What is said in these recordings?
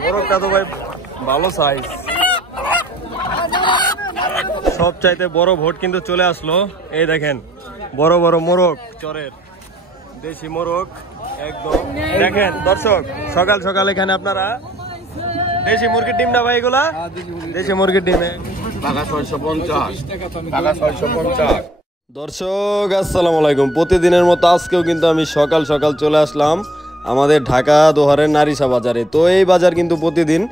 মোরগটা তো ভাই ভালো সাইজ, সব চাইতে বড় ভোট কিন্তু চলে আসলো। এই দেখেন বড় বড় মোরগ, চরের দেশি মোরগ একদম। দেখেন দর্শক, সকাল সকাল এখানে আপনারা দেশি মুরগির ডিম না ভাই, এগুলা দেশি মুরগির ডিমে টাকা 650। দর্শক আসসালামু আলাইকুম। প্রতিদিনের মতো আজকেও কিন্তু আমি সকাল সকাল চলে আসলাম আমাদের ঢাকা দোহারের নারিশা বাজারে। তো এই বাজার কিন্তু প্রতিদিন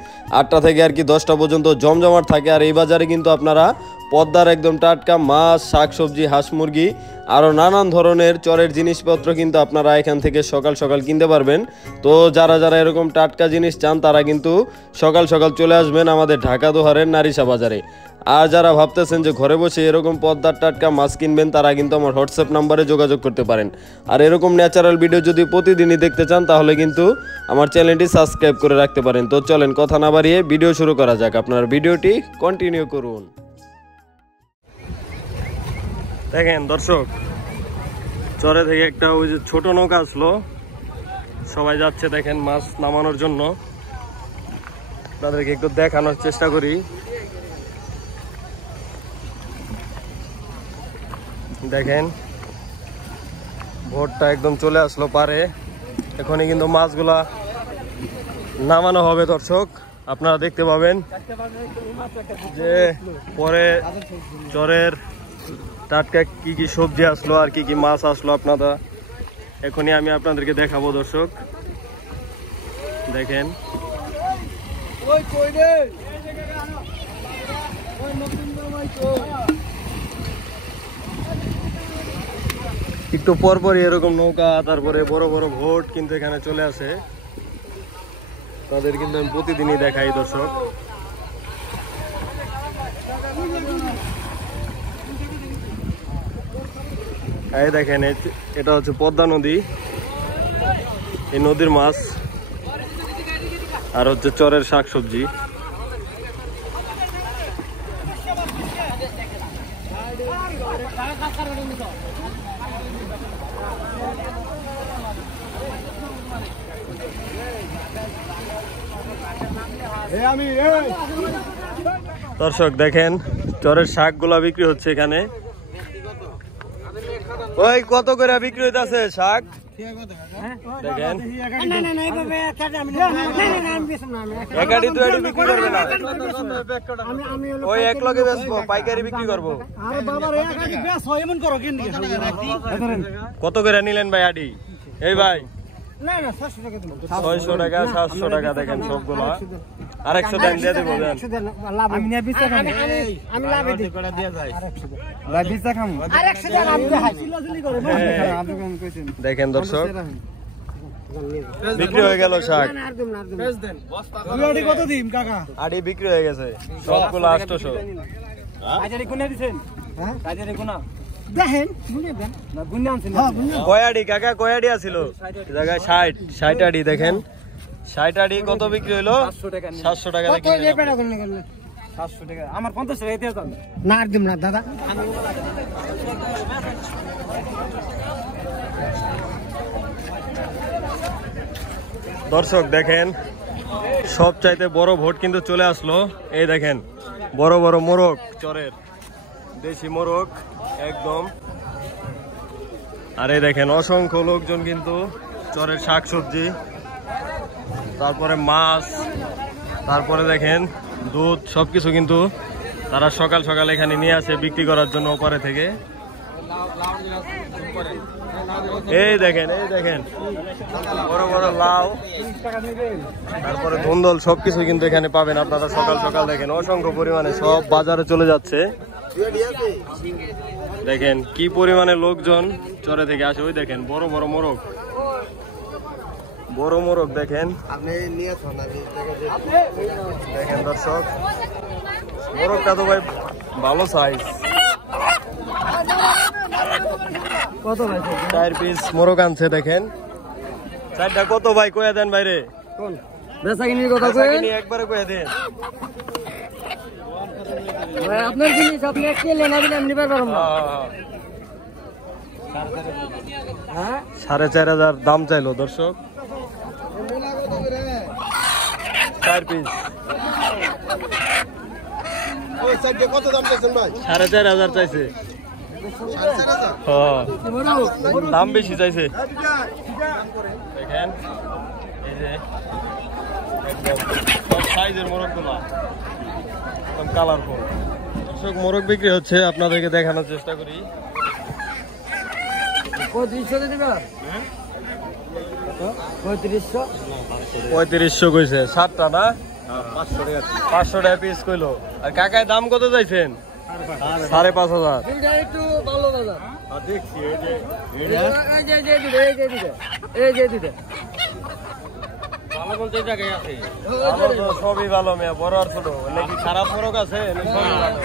8টা থেকে আর কি 10টা পর্যন্ত জমজমাট থাকে। আর এই বাজারে কিন্তু আপনারা পদ্মার একদম টাটকা মাছ, শাকসবজি, হাঁস মুরগি আরও নানান ধরনের চরের জিনিসপত্র কিন্তু আপনারা এখান থেকে সকাল সকাল কিনতে পারবেন। তো যারা যারা এরকম টাটকা জিনিস চান তারা কিন্তু সকাল সকাল চলে আসবেন আমাদের ঢাকা দোহারের নারিশা বাজারে। আর যারা ভাবতেছেন যে ঘরে বসে এরকম পদ্মার টাটকা মাছ কিনবেন তারা কিন্তু আমার হোয়াটসঅ্যাপ নাম্বারে যোগাযোগ করতে পারেন। আর এরকম ন্যাচারাল ভিডিও যদি প্রতিদিনই দেখতে চান তাহলে কিন্তু আমার চ্যানেলটি সাবস্ক্রাইব করে রাখতে পারেন। তো চলেন কথা না বাড়িয়ে ভিডিও শুরু করা যাক, আপনার ভিডিওটি কন্টিনিউ করুন। দেখেন দর্শক, চরে থেকে একটা ওই যে ছোট নৌকা আসলো, সবাই যাচ্ছে দেখেন মাছ নামানোর জন্য। তাদেরকে একটু দেখানোর চেষ্টা করি। দেখেন ভোটটা একদম চলে আসলো পারে, এখনই কিন্তু মাছগুলা নামানো হবে। দর্শক আপনারা দেখতে পাবেন যে পরে চরের টাটকা কি কি সবজি আসলো আর কি কি মাছ আসলো, আপনারা এখনই আমি আপনাদেরকে দেখাবো। দর্শক দেখেন একটু পরপরই এরকম নৌকা, তারপরে বড় বড় ভোট কিন্তু এখানে চলে আসে। তাদের কিন্তু আমি প্রতিদিনই দেখাই। দর্শক এই দেখেন, এটা হচ্ছে পদ্মা নদী, এই নদীর মাছ আর হচ্ছে চরের শাকসবজি। দর্শক দেখেন চরের শাকগুলা বিক্রি হচ্ছে এখানে। ওই কত করে বিক্রি হইতাছে শাক দেখেন। একাডি তো এডি বিক্রি করবে না, ওই এক লগে বেচবো, পাইকারি বিক্রি করবো। কত করে নিলেন ভাই আডি? এই ভাই 600 টাকা 700 টাকা দেখেন সবগুলা। আর 100 দেন দিয়ে দেবো। দেখেন দর্শক বিক্রি হয়ে গেল শাক, আডি বিক্রি হয়ে গেছে সবগুলো 800। কয়াডি কাকা, কয়াডি আছিল জায়গায় 60 আডি। দেখেন 60 আডি কত বিক্রি হইলো? 700 টাকা। 700 টাকা আমার 50 টাকা দিয়ে দাও না, আর দিম না দাদা। দর্শক দেখেন সব চাইতে বড় ভোট কিন্তু চলে আসলো। এই দেখেন বড় বড় মোরগ, চরের দেশি মোরগ একদম। আর এই দেখেন অসংখ্য লোকজন কিন্তু চরের শাকসবজি, তারপরে মাছ, তারপরে দেখেন দুধ, সবকিছু কিন্তু তারা সকাল সকাল এখানে নিয়ে আসে বিক্রি করার জন্য ওপারে থেকে। এই দেখেন, এই দেখেন বড় বড় লাউ, তারপরে ধুন্দল, সবকিছু কিন্তু এখানে পাবেন আপনারা সকাল সকাল। দেখেন অসংখ্য পরিমাণে সব বাজারে চলে যাচ্ছে। দেখেন কি পরিমাণে লোকজন চরে থেকে আসে। ওই দেখেন বড় বড় মোরগ, বড় মোরগ দেখেন। দেখেন দর্শক মোরগটা তো ভাই ভালো সাইজ। কত ভাই 4 পিস মোরগ আনছে দেখেন। 4টা কত ভাই কয়ে দেন বাইরে? কোন বেচাকিনি কথা কইেন, একবারে কয়ে দেন ভাই। আপনার জিনিস আপনি একলে না দিলে আমি পারবো না। হ্যাঁ 4500 দাম চাইলো। দর্শক 4 পিস ওই সাইডে কত দাম চাইছেন ভাই? 4,500 চাইছে। দাম বেশি চাইছে। দেখেন এই যে একদম সব সাইজের মোরগগুলো একদম কালারফুল। দর্শক মোরগ বিক্রি হচ্ছে, আপনাদেরকে দেখানোর চেষ্টা করি। 3500 কইছে। 7টা না 500 টাকা পিস কইলো। আর কাকায় দাম কত চাইছেন? 5,500। একটু ভালো দাদা দেখছি এই যে ভালো বলতে জায়গায় আছে। ভালো তো সবই ভালো মেয়ে, বড় আর ছোট নাকি খারাপ মোরগ আছে? সবই ভালো।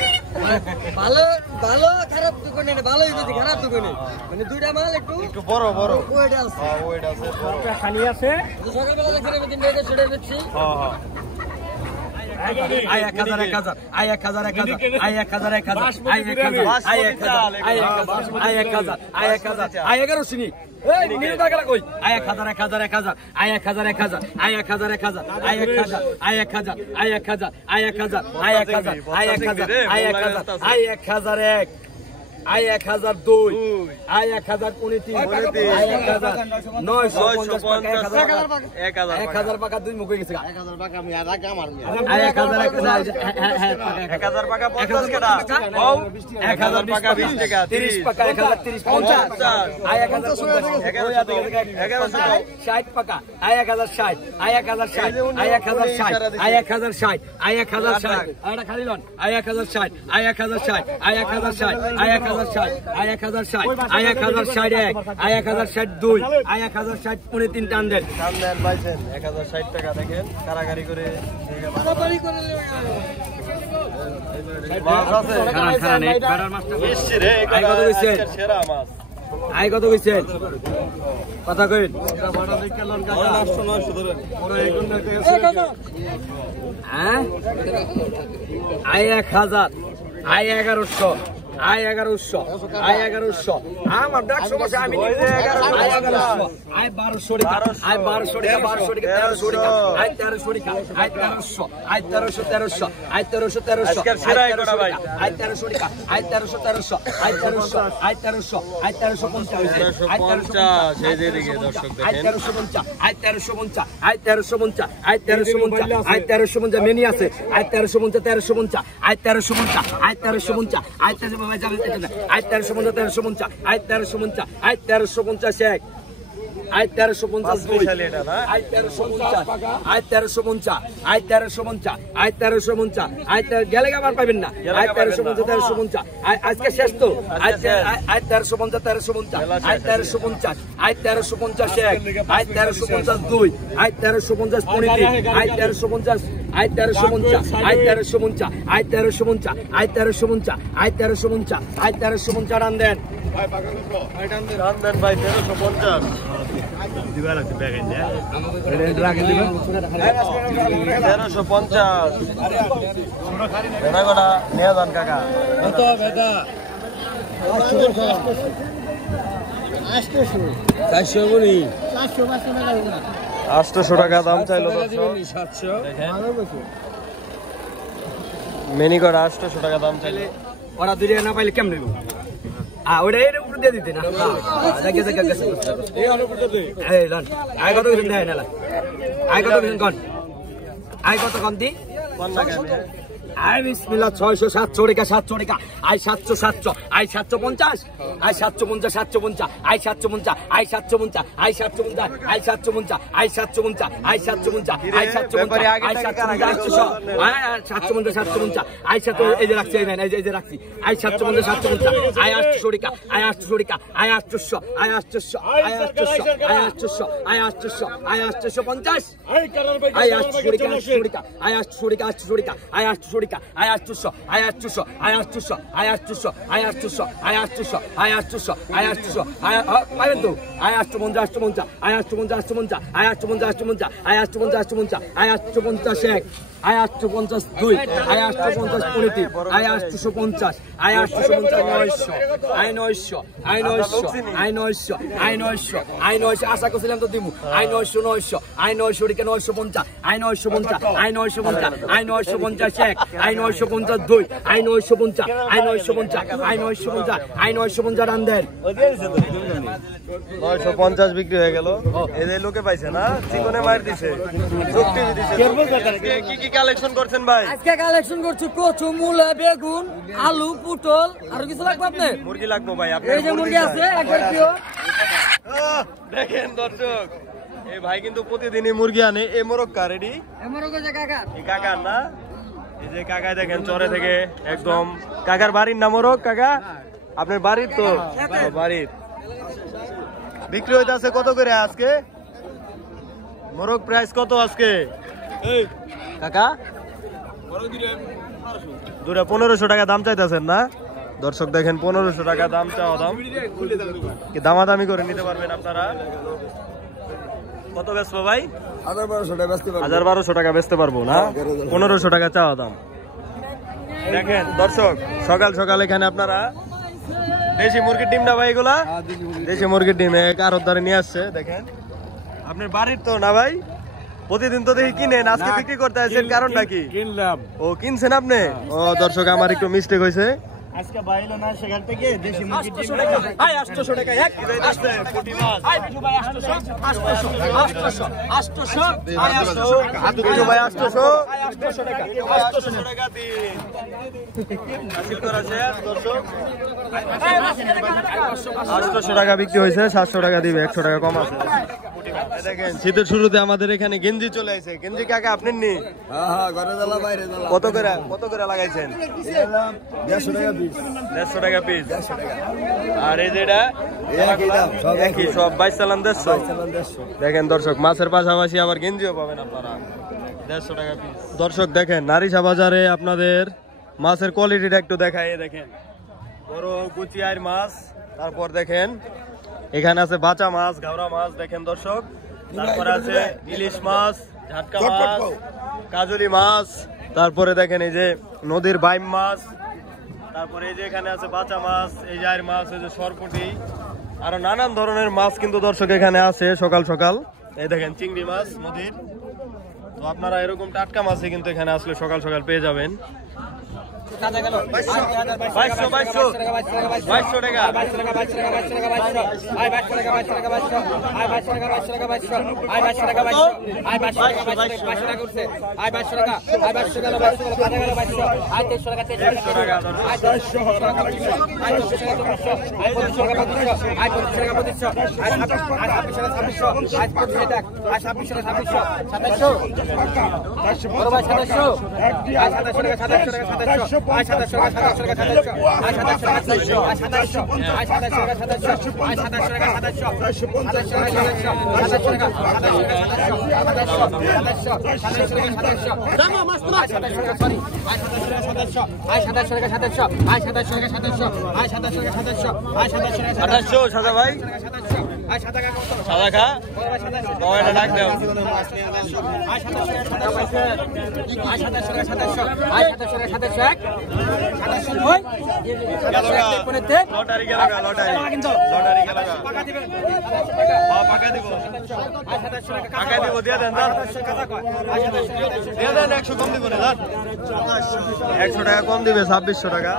ভালো ভালো খারাপ তো কোনে ভালোই যদি খারাপ তো কোনে মানে দুইটা মাল একটু বড় বড় ওয়েট আছে। হ্যাঁ ওয়েট আছে বড়। খালি আছে সকালবেলা দেখে আমি দিন রেডি ছেড়ে দিচ্ছি। হ্যাঁ হ্যাঁ I 1000 1000 I 1000 1000 I 1000 1000 I 1000 I 1000 I 1000 I 1000 I 11 শুনি এই নিয়ে টাকা কই I 1000 1000 1000 I 1000 1000 I 1000 1000 I 1000 I 1000 I 1000 I 1000 I 1000 I 1000 I 1000 I 1001 I 1002 I 1023 I 1950 টাকা 2 মুখ হয়ে গেছে 1000 টাকা আমি আর আগে আমার আই 1000 1000 টাকা 50 টাকা 1000 টাকা 20 টাকা 30 টাকা 1030 50 আই 1050 60 টাকা I 1060 I 1060 I 1060 I 1060 I 1060 আইটা খালি loan I 1060 I 1060 I 1060 I 1060 I 1060 I 1061 I 1062 I 1060 Pune 3 টান দেন পাইছেন 1060 টাকা। দেখেন কারাগারি করে মাছ আছে। মিষ্টি রে, আই কত কইছেন? সেরা মাছ। আই কত কইছেন কথা কইন হ্যাঁ আই 1000 আই 1100 আই 1100 আই 1100 আমার ডাক সমস্যা আমি আই 1100 আই 1200 টাকা আই 1200 টাকা 1200 টাকা 1300 টাকা আই 1300 টাকা আই 1300 আই 1300 আই 1300 আজকের সেরা এগুলা ভাই। আই 1300 টাকা আই 1300 আই 1300 আই 1300 আই 1350 আই 1350 এই যে দিকে দর্শক আই দেখেন 1350 আই 1350 আই 1350 আই 1350 আই 1350 মেনি আছে আই 1350 1350 আই 1350 আই 1350 আই 1350 আই 1350 আই 1350 আই 1350 আই 1350 আই 1350 আই 1350 আই 1350 আই 1350 আই গেলে আবার পাবেন না আই 1350 আই আজকে শেষ তো আই 1350 1350 আই 1350 আই 1350 আই 1350 আই 1350 পরিধি আই 1350 আই 1350 আই 1350 আই 1350 আই 1350 আই 1350 আই 1350 রান দেন রান দেন ভাই 1350 1350 বেড়া নিয়ে যান কাকা। কত বেটা 400 বলি 800 টাকা দাম চাইলো। মেনি করা 800 টাকা দাম চাইলে ওরা দুই টাকা না পাইলে কেমন নেব ওটা এর উপর দিয়ে দিতে না আয় কত দিন দেয় না আয় কত দিন কন আয় কত কন দি আয় বিসমিল্লাহ 600 700 টাকা 700 টাকা আয় 700 700 আয় 750 আয় 750 750 আয় 750 আয় 750 আয় 750 আয় 750 আয় 750 আয় 750 আয় 750 আয় 750 আয় 750 750 আয় 7 এই যে রাখছি এই যে রাখছি আয় 750 750 আয় 800 টাকা আয় 800 টাকা আয় 800 আয় 800 আয় 800 আয় 800 আয় 800 আয় 850 আয় 800 টাকা আয় 800 টাকা আয় 800 টাকা আয় 800 টাকা আয় 800 আয় 800 আয় 800 আয় 800 আয় 800 আয় 800 আয় 800 আয় 800 আয় পাবেন তো আয় 850 আয় 850 আয় 850 আয় 850 আয় 850 আয় 850 আয় 850 এক আয় 850 2 আয় 850 পরিতি আয় 850 আয় 850 900 আয় 900 আয় 900 আয় 900 আয় 900 আয় 900 আশা করছিলাম তো দিমু আয় 900 900 আয় 900 টিকে 950 আয় 950 আয় 950 আয় 950 এক আয় 950 2 আয় 950 আয় 950 আয় 950 আয় 950 রান দেন 950 বিক্রি হয়ে গেল। এই যে লোকে পাইছে না, চিকনে মার দিছে, যুক্তি দিছে। কি কি কালেকশন করছেন ভাই? আজকে কালেকশন করছি কচু, মূলা, বেগুন, আলু, পটল আর কিছু লাগবে আপনি? মুরগি লাগবো ভাই, এই আপনার যে মুরগি আছে একবার প্রিয়। দেখেন দর্শক, এই ভাই কিন্তু প্রতিদিনই মুরগি আনে। এই মোরগ কার রেডি? আমারও কইছে কাকা। এই কাকার না, এই যে কাকা দেখেন চরে থেকে একদম। কাকার বাড়ির নাম মোরগ? কাকা আপনার বাড়ির তো বাড়ির। বিক্রি হইতাছে কত করে আজকে মোরগ? প্রাইস কত আজকে কাকা? দুটা 1500 টাকা দাম চাইতেছেন না দর্শক? দেখেন 1500 টাকা দাম চাওয়া দাম, কি দামাদামি করে নিতে পারবেন আপনারা। কত বেচবো ভাই? 1200 টাকা বেচতে পারবো না, 1500 টাকা চাওয়া দাম। দেখেন দর্শক, সকাল সকাল এখানে আপনারা দেশি মুরগির ডিম না ভাই? এগুলা দেশি মুরগির ডিম এক আড়তদারে নিয়ে আসছে। দেখেন আপনার বাড়ির তো না ভাই? প্রতিদিন তো দেখি কিনেন, আজকে বিক্রি করতে আসছেন, কারণটা কি? কিনলাম ও কিনছেন আপনি? ও দর্শক, আমার একটু মিস্টেক হয়েছে। আজকে বাইলো না, সেখান থেকে দেশি মুরগি 800 টাকা আয় 800 টাকা এক আসছে পুটি মাছ আয় বিজু ভাই 800 800 800 800 আয় 800 বিজু ভাই 800 আয় 800 টাকা 800 টাকা দিন হাসিল করা শেষ দর্শক। 800 টাকা বিক্রি হয়েছে, 700 টাকা দিবে, 100 টাকা কম আছে। এই দেখেন শীতের শুরুতে আমাদের এখানে গেঞ্জি চলে আসে। গেঞ্জি কাকা আপনি নি? কত করে লাগাইছেন? 150 টাকা পিস। আর এই যেটা একই সব 22 চালান 150। দেখেন দর্শক, মাছের পাশাপাশি আবার গেঞ্জিও পাবেন আপনারা 150 টাকা পিস। দর্শক দেখেন, নারিশা বাজারে আপনাদের মাছের কোয়ালিটিটা একটু দেখায়। দেখেন বড় কুচিয়ার মাছ, তারপর দেখেন এখানে আছে বাচা মাছ, ঘাওড়া মাছ। দেখেন দর্শক, তারপর আছে ইলিশ মাছ, ঝাটকা মাছ, কাজলি মাছ, তারপরে দেখেন এই যে নদীর বাইম মাছ, তারপরে এই যে এখানে আছে বাচা মাছ, এই যে আর মাছ, এই যে সরপুটি, আরো নানান ধরনের মাছ কিন্তু দর্শক এখানে আছে সকাল সকাল। এই দেখেন চিংড়ি মাছ নদীর। তো আপনারা এরকম টাটকা মাছই কিন্তু এখানে আসলে সকাল সকাল পেয়ে যাবেন। 2200 টাকা সাদা ভাই, সাদা খা ডাক দেও। লটারি গেল, লটারি গেল, পাকা দিব, পাকা দিব, দিয়ে দেন, দিয়ে দেন, 100 কম দিব না, 100 টাকা কম দিবে, 2600 টাকা।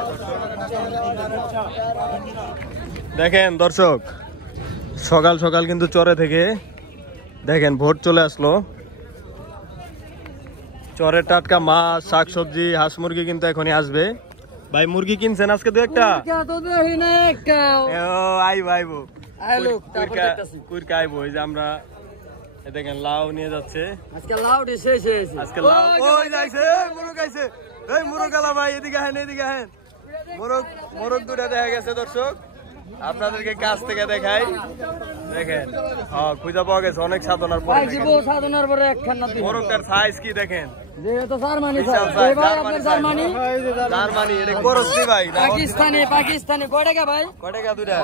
দেখেন দর্শক, সকাল সকাল কিন্তু চরে থেকে দেখেন ভোট চলে আসলো। চরের টাটকা মাছ, শাকসবজি, হাঁস মুরগি কিন্তু এখনই আসবে। ভাই মুরগি কিনছেন আজকে দু একটা? আইবো, এই যে আমরা দেখেন লাউ নিয়ে যাচ্ছে আজকে। লাউ ওই যাইছে, মোরগ আইছে, এই মোরগ আলা ভাই, এদিকে আহেন, এদিকে আহেন। মোরগ দুটা দেখা গেছে দর্শক, আপনাদেরকে কাছ থেকে দেখাই। দেখেন খুঁজা পাওয়া গেছে অনেক সাধনার পরে। মোরগটার সাইজ কি দেখেন, পাকিস্তানি কয় টাকা ভাই? কয় টাকা দুটা?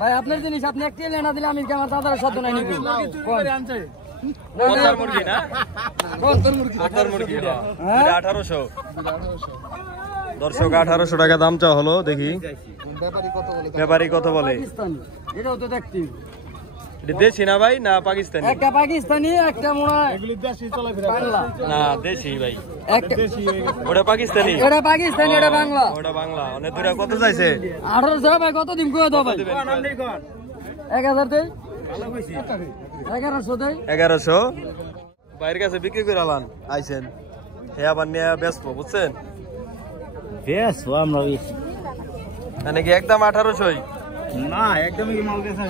ভাই আপনার জিনিস আপনি একটি লেনা দিলে আমি আমার দাদার সাথে নাই নিব। কথার মুরগি না কত মুরগি আটার মুরগি হ্যাঁ? 1800 দর্শক 1800 টাকা দাম চা হলো দেখি ব্যাপারী কত বলে পাকিস্তানি এটাও তো দেখতে এটা দেশি না ভাই না পাকিস্তানি একটা পাকিস্তানি একটা মনে হয় বাংলা না দেশি ভাই একটা ওটা পাকিস্তানি এটা পাকিস্তানি এটা বাংলা ওটা বাংলা অনেক দূরে কত চাইছে 1800 ভাই কত দিন কই দাও ভাই 1000 দেই 1100 দেই 1100 বাইরের কাছে বিক্রি করে আলান আইছেন হে আবার নিয়ে ব্যস্ত বুঝছেন বেশ আমরা মানে কি একদম 1800 না একদমই মাল বেচা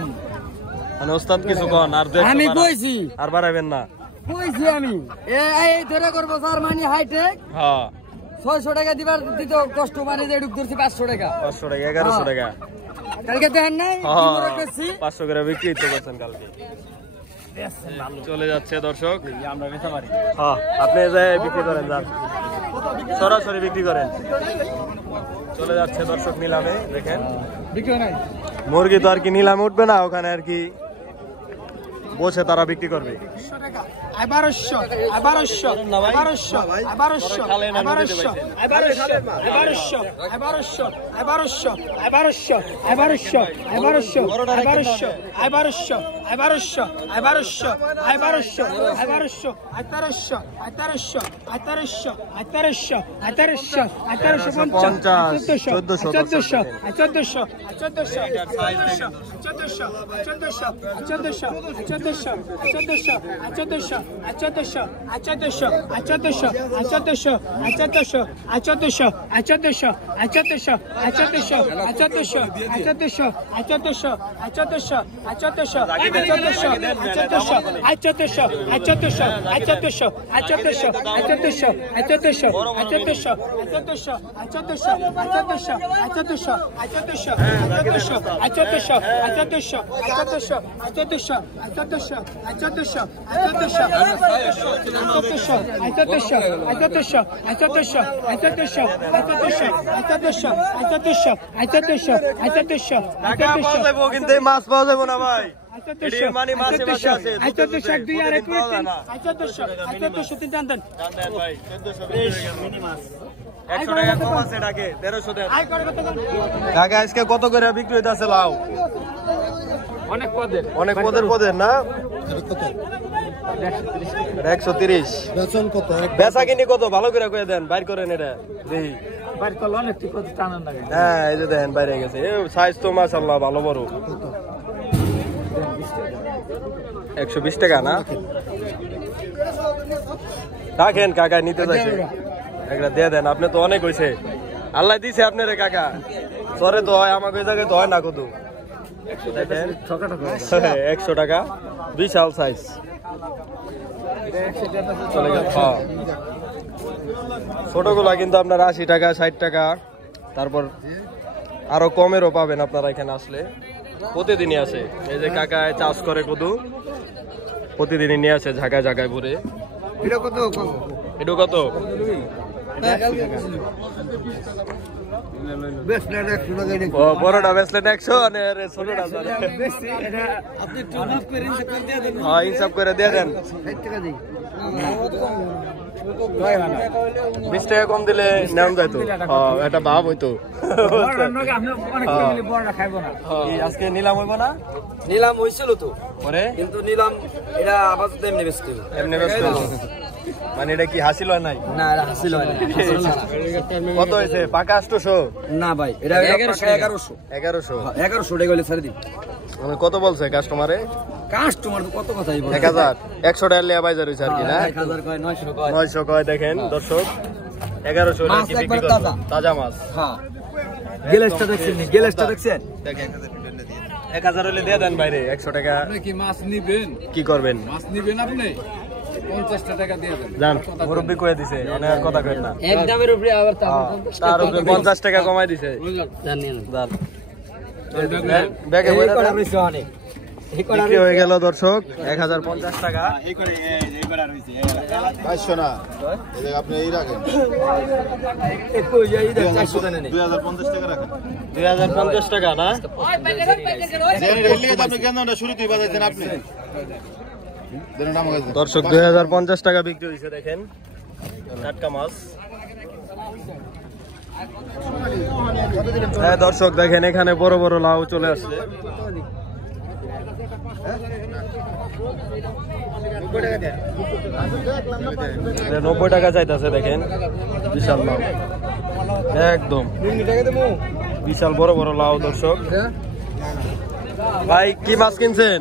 মানে ওস্তাদ কিছু কন আর 200 আমি বাড়ান। কইছি আর বাড়াবেন না কইছি আমি এই ধরে করব স্যার মানি হাইটেক হ্যাঁ 600 টাকা দিবার দিতে কষ্ট মানে যে ঢুক ধরছি 500 টাকা 500 টাকা 1100 টাকা কালকে দেখেন নাই হ্যাঁ, কি করে বেশি 500 করে বিক্রি তো করছেন কালকে চলে যাচ্ছে দর্শক আমরা বেচা পারি হ্যাঁ আপনি যাই বিক্রি করেন যান সরাসরি বিক্রি করেন চলে যাচ্ছে দর্শক নিলামে দেখেন বিক্রি নাই মুরগি তো আর কি নিলামে উঠবে না ওখানে আর কি বসে তারা বিক্রি করবে 1400 কিন্তু এই মাছ পাওয়া যাবে না ভাই এটি মানে মাছে মাছে আছে 100 টাকা কম আছে ডাকে 1300 দেন কাকা আজকে কত করে বিক্রি হইতাছে লাউ অনেক পদের না 130 বেতন কত বেচা কিনি কত ভালো করে কয়ে দেন বাইর করেন এটা দেখি বাইর করলে অনেক ঠিক কত টানান লাগে হ্যাঁ এই যে দেখেন বাইরে গেছে সাইজ তো মাশাআল্লাহ ভালো বড় 120 টাকা না রাখেন কাকা নিতে যাচ্ছে একটা দিয়ে দেন আপনি তো অনেক হইছে আল্লাহ দিছে আপনারে কাকা সরে তো হয় আমাকে ওই জায়গায় তো হয় না কত দেখেন 100 টাকা বিশাল সাইজ চলে গেল ছোটগুলা কিন্তু আপনার 80 টাকা 60 টাকা তারপর আরো কমেরও পাবেন আপনারা এখানে আসলে প্রতিদিনই আসে এই যে কাকায় চাষ করে কদু প্রতিদিনই নিয়ে আসে ঝাঁকায় ঝাঁকায় ভরে এটা কত বড়টা বেসলেট 100 আর ছোটটা হ্যাঁ হিসাব করে দিয়ে দেন 20 টাকা কম দিলে নাম যায় তো এটা ভাব হইতো আজকে নিলাম হইব না নিলাম হয়েছিল তো পরে কিন্তু নিলাম এটা আপাতত এমনি ব্যস্ত এমনি ব্যস্ত মানে এটা কি হাসিল হয় নাই না এটা হাসিল হয় না কত হয়েছে পাকা 800 না ভাই এটা 1100 1100 টাকা হলে ছেড়ে দিই মানে কত বলছে কাস্টমারে কাস্টমার তো কত কথাই বলে 1000 100 টাকা লিয়া বাজার হইছে আর কি না 1000 কয় 900 কয় 900 কয় দেখেন দর্শক 1100 টাকা কি বিক্রি করব তাজা মাছ হ্যাঁ গেলেসটা দেখছেন দেখেন 1000 হলে দিয়ে দেন বাইরে 100 টাকা আপনি কি মাছ নিবেন কি করবেন মাছ নিবেন আপনি 50 টাকা দিয়ে দেন জান মুরব্বি কয়ে দিছে অনেক আর কথা কই না একদমের উপরে আবার তার উপরে 50 টাকা কমাই দিছে জানেন জান ব্যাগে বইরা দেন। বিক্রি হয়ে গেল দর্শক 1050 টাকা এই করে আর হইছে 500 না এই আপনি এই রাখেন 2050 টাকা রাখেন 2050 টাকা না জেনে রেল লিগে আপনি কেন শুরুতেই বাজাইছেন আপনি দর্শক 2050 টাকা বিক্রি হয়েছে দেখেন টাটকা মাছ। হ্যাঁ দর্শক দেখেন এখানে বড় বড় লাউ চলে আসছে। 90 টাকা চাইতেছে দেখেন বিশাল লাউ, একদম বিশাল বড় বড় লাউ। দর্শক ভাই কি মাছ কিনছেন?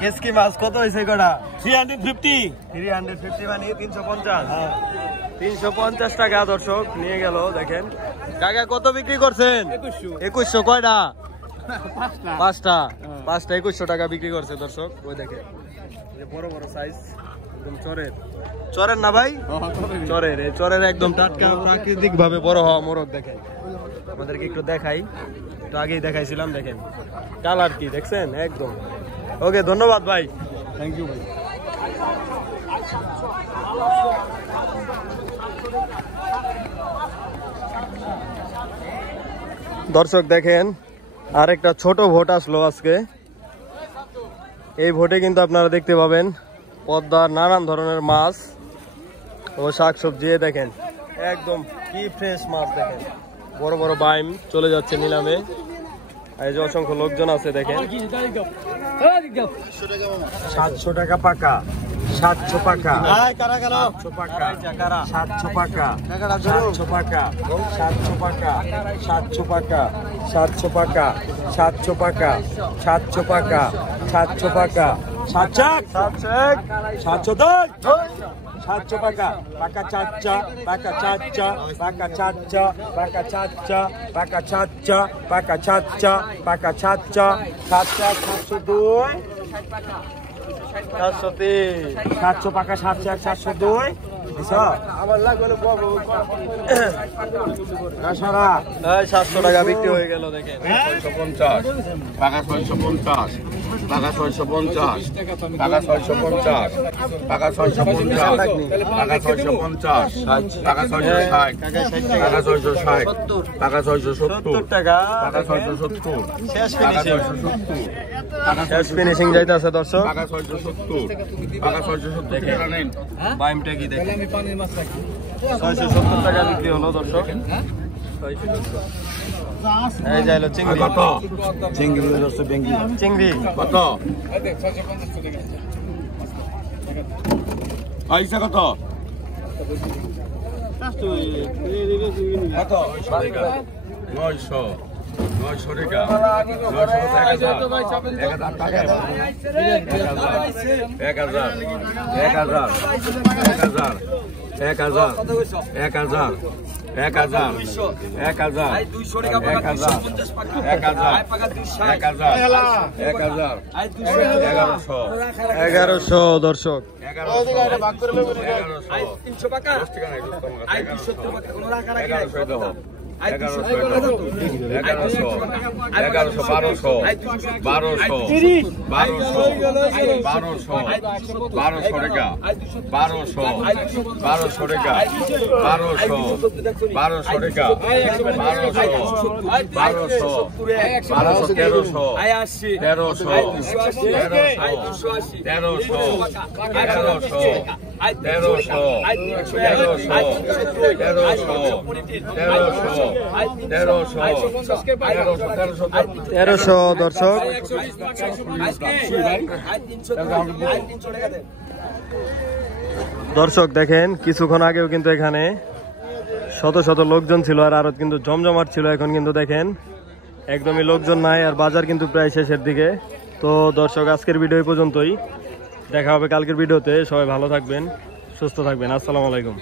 কেসকি মাছ কত হয়েছে কটা? 350 মানে 350। 350 টাকা দর্শক নিয়ে গেল দেখেন। কাকা কত বিক্রি করছেন? 2100। কয়টা? 5টা 2100 টাকা বিক্রি করছে দর্শক। ওই দেখেন বড় বড় সাইজ, একদম চরের না ভাই, চরের একদম টাটকা প্রাকৃতিক ভাবে বড় হওয়া মোরগ দেখেন। আমাদেরকে একটু দেখাই, একটু আগেই দেখাইছিলাম দেখেন কালার কি দেখছেন একদম। ওকে ধন্যবাদ ভাই, থ্যাংক ইউ ভাই। দর্শক দেখেন আরেকটা ছোট ভোট আসলো আজকে। এই ভোটে কিন্তু আপনারা দেখতে পাবেন পদ্মার নানান ধরনের মাছ ও শাকসবজি। দেখেন একদম কি ফ্রেশ মাছ দেখেন, বড় বড় বাইম চলে যাচ্ছে নিলামে। এই যে অসংখ্য লোকজন আছে দেখেন। 700 টাকা পাকা, 700 পাকা, 700 পাকা, 700 পাকা, 700 পাকা, 700 পাকা, 700 পাকা, 700 পাকা, 700 পাকা, 700 পাকা, 700 পাকা, 700 পাকা, পাকা চাচ্চা, পাকা চাচ্চা, পাকা চাচ্চা, পাকা চাচ্চা, পাকা চাচ্চা, পাকা চাচ্চা, পাকা চাচ্চা, 702, 700 পাকা, 702 আমার লাগবে 700 টাকা বিক্রি হয়ে গেল দেখেন। 650 টাকা, 650 টাকা, 650 টাকা, 650 টাকা, 650 টাকা, 650 টাকা, 660 টাকা, 660 টাকা, 670 টাকা, টাকা, 670 শেষ ফিনিশিং যাইতেছে দর্শক। টাকা, 670 টাকা, 670 টাকা নেন। বাইমটা কি দেখেন 670 টাকা বিক্রি হলো দর্শক। 670। এই যাইলো চিংড়ি, কত চিংড়ি হচ্ছে বেঙ্গি চিংড়ি কত পয়সা কত কত 900 টাকা 1100 দর্শক। 1300 দর্শক। দর্শক দেখেন কিছুক্ষণ আগেও কিন্তু এখানে শত শত লোকজন ছিল আর আরো কিন্তু জমজমাট ছিল। এখন কিন্তু দেখেন একদমই লোকজন নাই আর বাজার কিন্তু প্রায় শেষের দিকে। তো দর্শক আজকের ভিডিও এই পর্যন্তই, দেখা হবে কালকের ভিডিওতে। সবাই ভালো থাকবেন, সুস্থ থাকবেন। আসসালামু আলাইকুম।